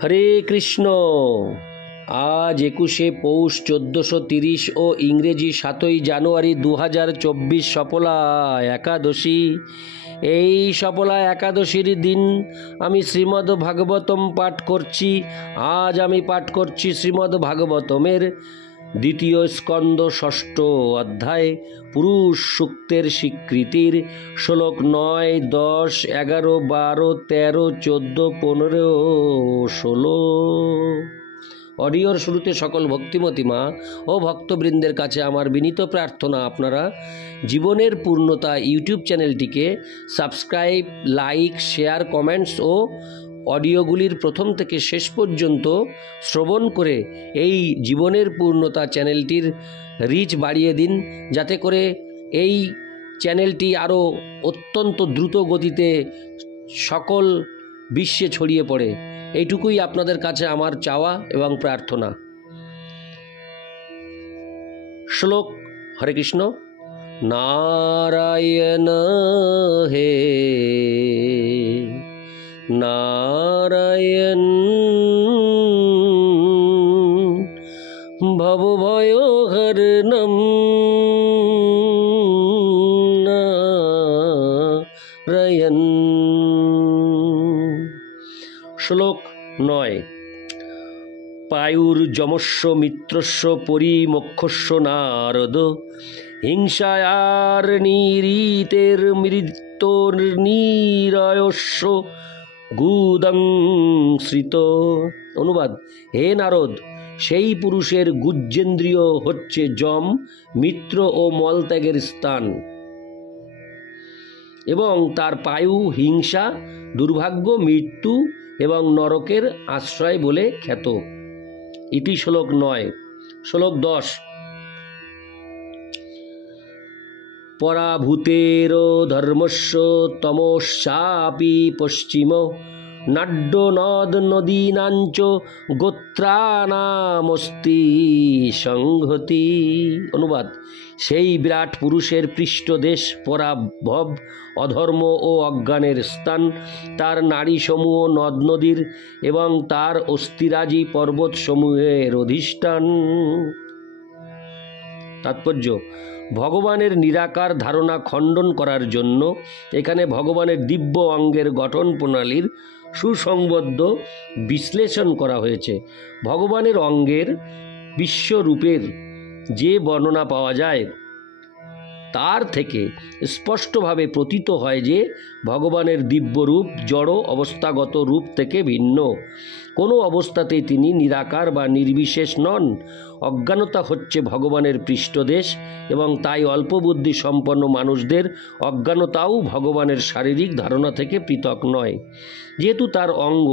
হরে কৃষ্ণ। আজ 21শে পৌষ 1430 ও ইংরেজি 7ই জানুয়ারি 2024 সফলা একাদশী। এই সফলা একাদশীর দিন আমি শ্রীমদ্ ভাগবতম পাঠ করছি। আজ আমি পাঠ করছি শ্রীমদ্ ভাগবতমের দ্বিতীয় স্কন্দ 6ষ্ঠ অধ্যায় পুরুষ সূক্তের স্বীকৃতির শ্লোক 9, 10, 11, 12, 13, 14, 15, 16। অডিওর শুরুতে সকল ভক্তিমতী মা ও ভক্তবৃন্দের কাছে আমার বিনীত প্রার্থনা, আপনারা জীবনের পূর্ণতা ইউটিউব চ্যানেলটিকে সাবস্ক্রাইব, লাইক, শেয়ার, কমেন্টস ও অডিওগুলির প্রথম থেকে শেষ পর্যন্ত শ্রবণ করে এই জীবনের পূর্ণতা চ্যানেলটির রিচ বাড়িয়ে দিন, যাতে করে এই চ্যানেলটি আরও অত্যন্ত দ্রুত গতিতে সকল বিশ্বে ছড়িয়ে পড়ে। এইটুকুই আপনাদের কাছে আমার চাওয়া এবং প্রার্থনা। শ্লোক। হরে কৃষ্ণ। নারায়ণ হে নারায়ণ ভবভয়হরণম নারায়ণ। শ্লোক 9। পায়ুর্যমস্য মিত্রস্য পরিমোক্ষস্য নারদ হিংসায়ার নিরীতের মৃত্যুর্নিরয়স্য গুদংশ্রিত। অনুবাদ। হে নারদ, সেই পুরুষের গুজ্জেন্দ্রিয় হচ্ছে যম, মিত্র ও মলত্যাগের স্থান, এবং তার পায়ু হিংসা, দুর্ভাগ্য, মৃত্যু এবং নরকের আশ্রয় বলে খ্যাত। ইতি শ্লোক 9। শ্লোক 10। পরাভূতের ধর্মস্য তমস্যাপি পশ্চিম নাড্য নদ নদীনাঞ্চ গোত্রানামস্তি সংহতি। অনুবাদ। সেই বিরাট পুরুষের পৃষ্ঠদেশ পরাভব, অধর্ম ও অজ্ঞানের স্থান, তার নারীসমূহ নদ নদীর এবং তার অস্থিরাজি পর্বতসমূহের অধিষ্ঠান। তাৎপর্য। ভগবানের নিরাকার ধারণা খণ্ডন করার জন্য এখানে ভগবানের দিব্য অঙ্গের গঠন প্রণালীর সুসংবদ্ধ বিশ্লেষণ করা হয়েছে। ভগবানের অঙ্গের বিশ্বরূপের যে বর্ণনা পাওয়া যায় তার থেকে স্পষ্টভাবে প্রতীত হয় যে ভগবানের দিব্যরূপ জড় অবস্থাগত রূপ থেকে ভিন্ন। কোনো অবস্থাতেই তিনি নিরাকার বা নির্বিশেষ নন। অজ্ঞানতা হচ্ছে ভগবানের পৃষ্ঠদেশ, এবং তাই অল্প বুদ্ধি সম্পন্ন মানুষদের অজ্ঞানতাও ভগবানের শারীরিক ধারণা থেকে পৃথক নয়। যেহেতু তার অঙ্গ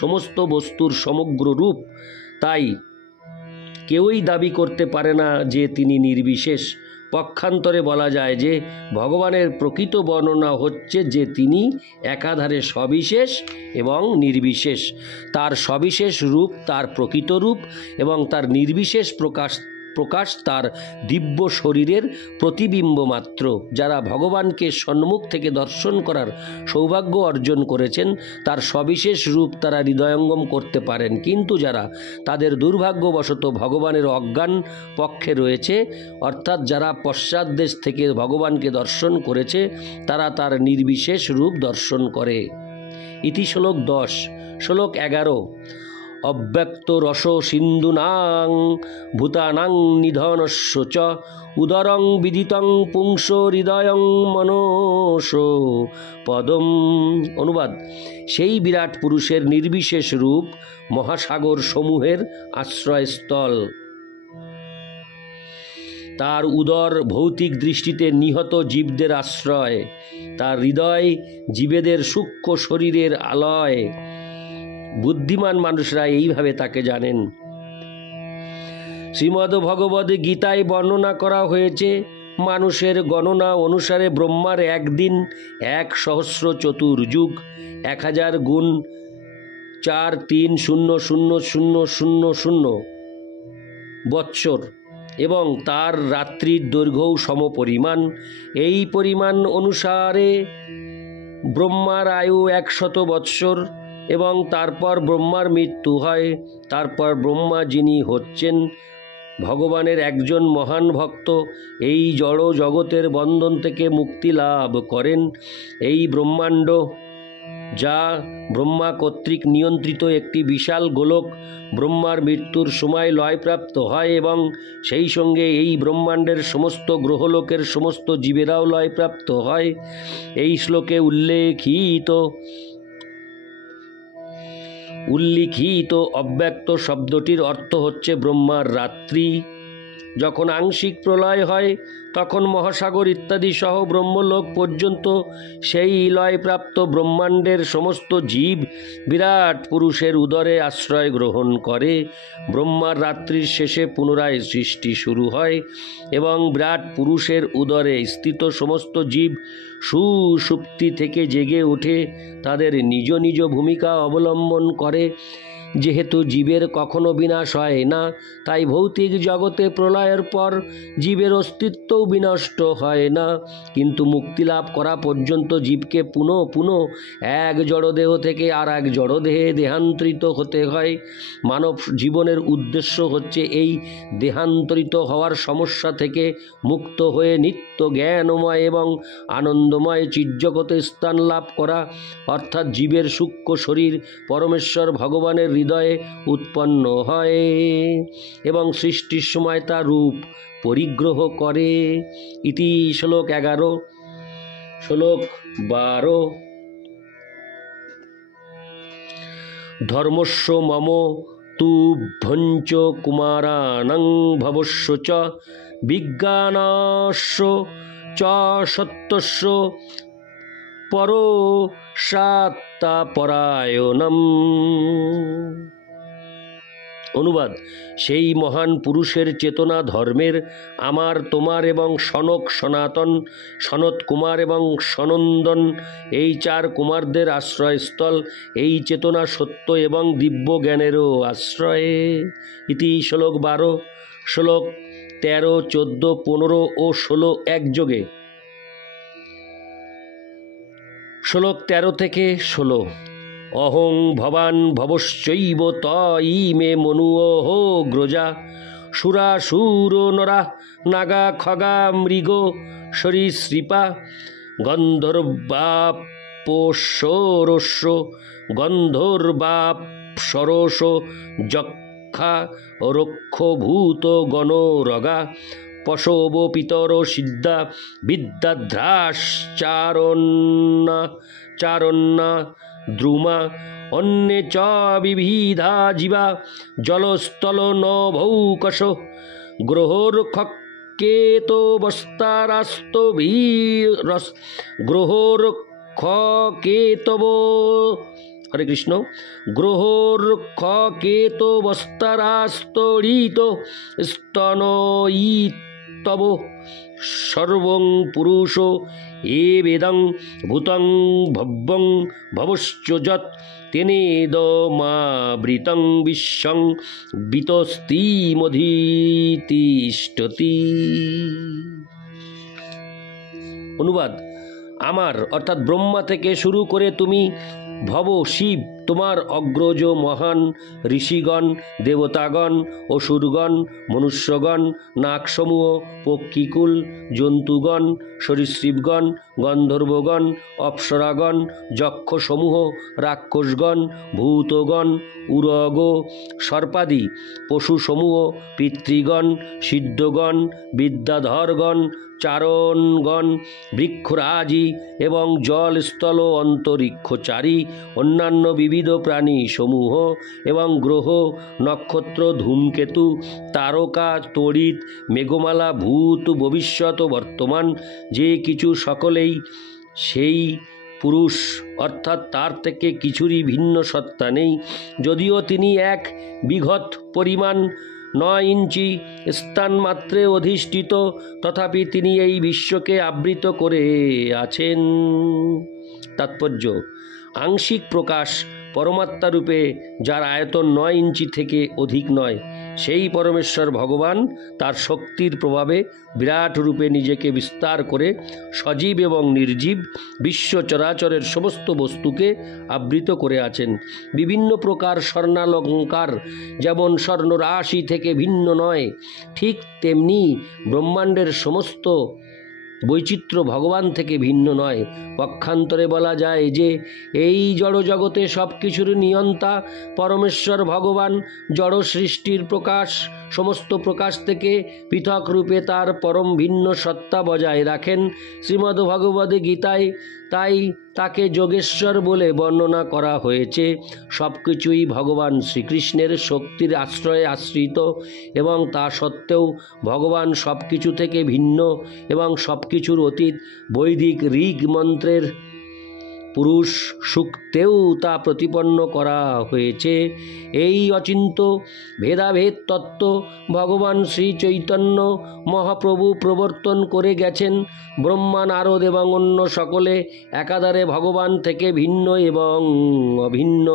সমস্ত বস্তুর সমগ্র রূপ, তাই কেউই দাবি করতে পারে না যে তিনি নির্বিশেষ। পক্ষান্তরে বলা যায় যে ভগবানের প্রকৃত বর্ণনা হচ্ছে যে তিনি একাধারে সবিশেষ এবং নির্বিশেষ। তার সবিশেষ রূপ তার প্রকৃত রূপ, এবং তার নির্বিশেষ প্রকাশ তার দিব্য শরীরের প্রতিবিম্ব মাত্র। যারা ভগবানকে সম্মুখ থেকে দর্শন করার সৌভাগ্য অর্জন করেছেন তার সবিশেষ রূপ তারা হৃদয়ঙ্গম করতে পারেন, কিন্তু যারা তাদের দুর্ভাগ্যবশত ভগবানের অজ্ঞান পক্ষে রয়েছে, অর্থাৎ যারা পশ্চাৎ দেশ থেকে ভগবানকে দর্শন করেছে, তারা তার নির্বিশেষ রূপ দর্শন করে। ইতি শ্লোক 10। শ্লোক 11। অব্যক্ত রস সিন্ধুনাং ভূতানাং নিধনস্য চ উদরং বিদিতং পুংস হৃদয়ং মনস পদম। অনুবাদ। সেই বিরাট পুরুষের নির্বিশেষ রূপ মহাসাগর সমূহের আশ্রয়স্থল। তার উদর ভৌতিক দৃষ্টিতে নিহত জীবদের আশ্রয়, তার হৃদয় জীবেদের সূক্ষ্ম শরীরের আলয়। বুদ্ধিমান মানুষরা এইভাবে তাকে জানেন। শ্রীমদ্ ভগবদ গীতায় বর্ণনা করা হয়েছে, মানুষের গণনা অনুসারে ব্রহ্মার একদিন 1,000,000 1000 গুণ 4,3,0,0,0,0,0 বৎসর, এবং তার রাত্রির দৈর্ঘ্যও সমপরিমাণ। এই পরিমাণ অনুসারে ব্রহ্মার আয়ু 100 বৎসর এবং তারপর ব্রহ্মার মৃত্যু হয়। তারপর ব্রহ্মা, যিনি হচ্ছেন ভগবানের একজন মহান ভক্ত, এই জড় জগতের বন্ধন থেকে মুক্তি লাভ করেন। এই ব্রহ্মাণ্ড, যা ব্রহ্মা কর্তৃক নিয়ন্ত্রিত একটি বিশাল গোলক, ব্রহ্মার মৃত্যুর সময় লয়প্রাপ্ত হয় এবং সেই সঙ্গে এই ব্রহ্মাণ্ডের সমস্ত গ্রহলোকের সমস্ত জীবেরাও লয়প্রাপ্ত হয়। এই শ্লোকে উল্লিখিত অব্যক্ত শব্দটির অর্থ হচ্ছে ব্রহ্মার রাত্রি। যখন আংশিক প্রলয় হয় তখন মহাসাগর ইত্যাদি সহ ব্রহ্মলোক পর্যন্ত সেই লয়প্রাপ্ত ব্রহ্মাণ্ডের সমস্ত জীব বিরাট পুরুষের উদরে আশ্রয় গ্রহণ করে। ব্রহ্মার রাত্রির শেষে পুনরায় সৃষ্টি শুরু হয় এবং বিরাট পুরুষের উদরে স্থিত সমস্ত জীব সুষুপ্তি থেকে জেগে ওঠে, তাদের নিজ নিজ ভূমিকা অবলম্বন করে। যেহেতু জীবের কখনো বিনাশ হয় না, তাই ভৌতিক জগতে প্রলয়ের পর জীবের অস্তিত্বও বিনষ্ট হয় না। কিন্তু মুক্তি লাভ করা পর্যন্ত জীবকে পুনঃ পুনঃ এক জড়দেহ থেকে আর এক জড়দেহে দেহান্তরিত হতে হয়। মানব জীবনের উদ্দেশ্য হচ্ছে এই দেহান্তরিত হওয়ার সমস্যা থেকে মুক্ত হয়ে নিত্য জ্ঞানময় এবং আনন্দময় চিৎজগতে স্থান লাভ করা, অর্থাৎ জীবের সূক্ষ্ম শরীর পরমেশ্বর ভগবানের হৃদয়ে উৎপন্ন হয় এবং সৃষ্টির সময় তা রূপ পরিগ্রহ করে। ইতি শ্লোক 11। শ্লোক 12। ধর্মস্য মম তুভ্যঞ্চ কুমারাণং ভবস্য চ বিজ্ঞানস্য চ সত্যস্য পরসাত্তাপরায়ণম। অনুবাদ: সেই মহান পুরুষের চেতনা ধর্মের, আমার, তোমার এবং সনক, সনাতন, সনত কুমার এবং সনন্দন, এই চার কুমারদের আশ্রয়স্থল। এই চেতনা সত্য এবং দিব্য জ্ঞানেরও আশ্রয়ে। ইতি শ্লোক 12। শ্লোক 13, 14, 15 ও 16 একযোগে। শ্লোক 13 থেকে 16। অহং ভবান ভবশ্চৈব ত ইমে মনুঃ গ্রজা সুরাসুর নরা নাগা খগা মৃগ সরীসৃপা গন্ধর্বাপ্সরস যক্ষা রক্ষভূত গণরগা পশব পিতর সিদ্ধা বিদ্যাধ্রাশ্চারণ্যা দ্রুমা অন্যে চ বিবিধা জীবা জলস্থল নভৌকশ গ্রহোর্খকেতব হরে কৃষ্ণ গ্রহোর্খকেতবস্তারাস্তরিত স্তনয়িতব সর্বং পুরুষ এবেদং ভূতং ভব্যং ভবশ্চ যৎ তেনেদমাবৃতং বিশ্বং বিতস্তিমধিতিষ্ঠতি। অনুবাদ: আমার অর্থাৎ ব্রহ্মা থেকে শুরু করে তুমি ভব শিব, তোমার অগ্রজ মহান ঋষিগণ, দেবতাগণ, অসুরগণ, মনুষ্যগণ, নাগসমূহ, পক্ষীকুল, জন্তুগণ, সরীসৃপগণ, গন্ধর্বগণ, অপ্সরাগণ, যক্ষসমূহ, রাক্ষসগণ, ভূতগণ, উরগ, সর্পাদি পশুসমূহ, পিতৃগণ, সিদ্ধগণ, বিদ্যাধরগণ, চারণগণ, বৃক্ষরাজি এবং জল স্থল অন্তরিক্ষচারী অন্যান্য বিবিধ প্রাণী সমূহ এবং গ্রহ নক্ষত্র ধূমকেতু তারকা তড়িৎ মেঘমালা ভূত ভবিষ্যৎ ও বর্তমান যে কিছু সকলেই সেই পুরুষ, অর্থাৎ তার থেকে কিছুরই ভিন্ন সত্তা নেই। যদিও তিনি এক বিঘত পরিমাণ 9 ইঞ্চি স্থান মাত্রে অধিষ্ঠিত, তথাপি তিনি এই বিশ্বকে আবৃত করে আছেন। তাৎপর্য: আংশিক প্রকাশ পরমাত্মা রূপে, যার আয়তন 9 ইঞ্চি থেকে অধিক নয়, সেই পরমেশ্বর ভগবান তার শক্তির প্রভাবে বিরাট রূপে নিজেকে বিস্তার করে সজীব এবং নির্জীব বিশ্ব চরাচরের সমস্ত বস্তুকে আবৃত করে আছেন। বিভিন্ন প্রকার স্বর্ণালঙ্কার যেমন স্বর্ণরাশি থেকে ভিন্ন নয়, ঠিক তেমনি ব্রহ্মাণ্ডের সমস্ত বৈচিত্র্য ভগবান থেকে ভিন্ন নয়। পক্ষান্তরে বলা যায় যে এই জড় জগতে সব কিছুর নিয়ন্তা পরমেশ্বর ভগবান জড় সৃষ্টির প্রকাশ, সমস্ত প্রকাশ থেকে পৃথক রূপে তার পরম ভিন্ন সত্তা বজায় রাখেন। শ্রীমদ্ ভগবদ্ গীতায় তাই তাকে যোগেশ্বর বলে বর্ণনা করা হয়েছে। সব কিছুই ভগবান শ্রীকৃষ্ণের শক্তির আশ্রয়ে আশ্রিত এবং তা সত্ত্বেও ভগবান সব কিছু থেকে ভিন্ন এবং সব কিছুর অতীত। বৈদিক ঋগ মন্ত্রের পুরুষ সূক্তেও তা প্রতিপন্ন করা হয়েছে। এই অচিন্ত ভেদাভেদ তত্ত্ব ভগবান শ্রী চৈতন্য মহাপ্রভু প্রবর্তন করে গেছেন। ব্রহ্মা, নারদ এবং অন্য সকলে একাধারে ভগবান থেকে ভিন্ন এবং অভিন্ন।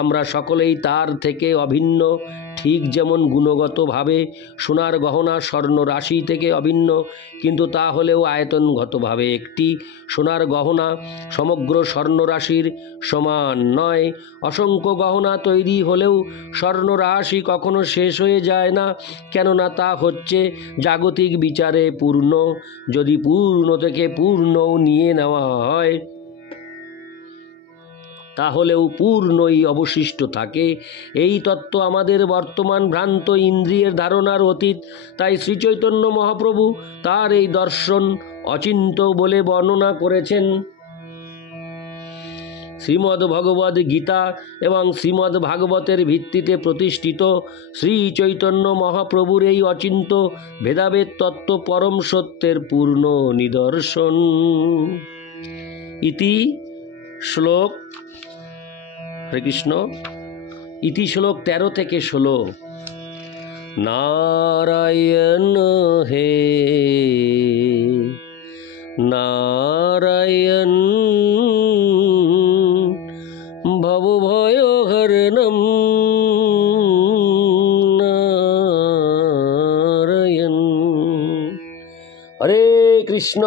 আমরা সকলেই তার থেকে অভিন্ন। ঠিক যেমন গুণগতভাবে সোনার গহনা স্বর্ণ রাশি থেকে অভিন্ন, কিন্তু তা হলেও আয়তনগতভাবে একটি। সোনার গহনা সমগ্র স্বর্ণরাশির সমান নয়। অসংখ্য গহনা তৈরি হলেও স্বর্ণরাশি কখনো শেষ হয়ে যায় না, কেননা তা হচ্ছে জাগতিক বিচারে পূর্ণ। যদি পূর্ণ থেকে পূর্ণও নিয়ে নেওয়া হয় তাহলেও পূর্ণই অবশিষ্ট থাকে। এই তত্ত্ব আমাদের বর্তমান ভ্রান্ত ইন্দ্রিয়ের ধারণার অতীত। তাই শ্রীচৈতন্য মহাপ্রভু তার এই দর্শন অচিন্ত বলে বর্ণনা করেছেন। শ্রীমদ্ ভগবদ্ গীতা এবং শ্রীমদ্ ভাগবতের ভিত্তিতে প্রতিষ্ঠিত শ্রী চৈতন্য মহাপ্রভুর এই অচিন্ত ভেদাভেদ তত্ত্ব পরম সত্যের পূর্ণ নিদর্শন। ইতি শ্লোক, হরে কৃষ্ণ। ইতি শ্লোক 13 থেকে 16। নারায়ণ হে নারায়ণ ভবভয়হরণম নারায়ণ। হরে কৃষ্ণ।